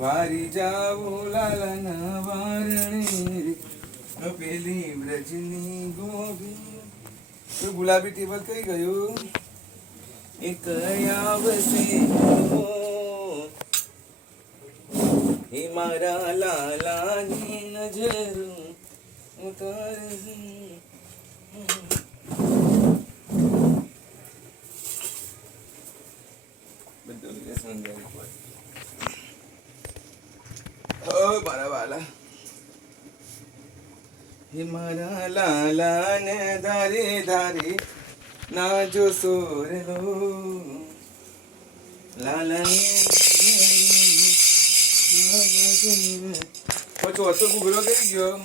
વારી જાવો લાલાના વારણે પેલી વ્રજની ગોગી. તો ગુલાબી ટેબલ કઈ ગયું? એ કયા વસે હે મારા લાલાની નજર ઉતારી. બધું સમજાવી મારા વાલા. હે મારા લાલા ને ધારે ધારે ના જો સોરલો લાલા ને ચોથો ઘૂઘરો કઈ ગયો?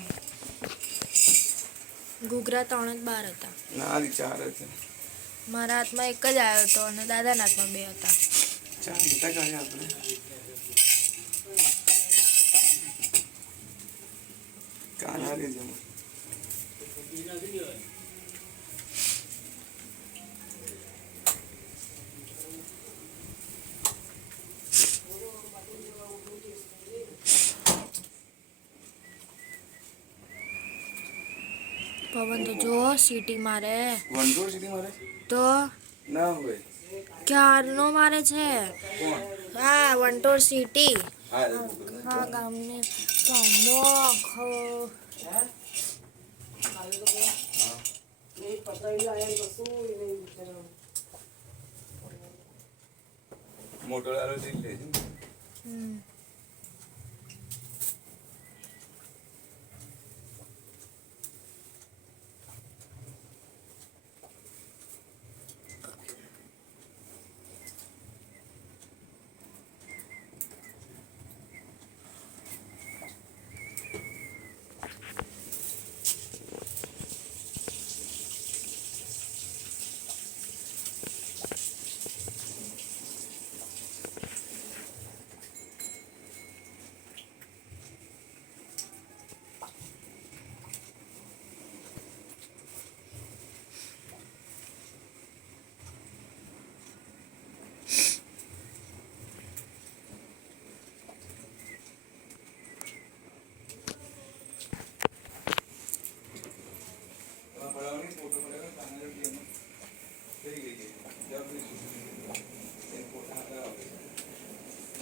ઘૂઘરા 3 જ 12 હતા. ના 4 હતા. મારા હાથમાં એક જ આવ્યો હતો અને દાદાના હાથમાં 2 હતા. 4 હતા કાઢ્યા આપણે. કાના રે જમ પવન તો જો સીટી મારે. વંડોર સીટી મારે તો ના હોય. ક્યારનો મારે છે. કોણ? હા, વંટોર સિટી. હા હા, ગામને કાંદો આખો. મોટો લાલો લઈ લેજો.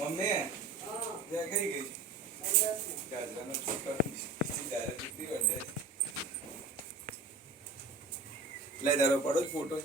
મમ્મી ત્યાં કઈ ગઈ? લઈ દારો પડો ફોટો.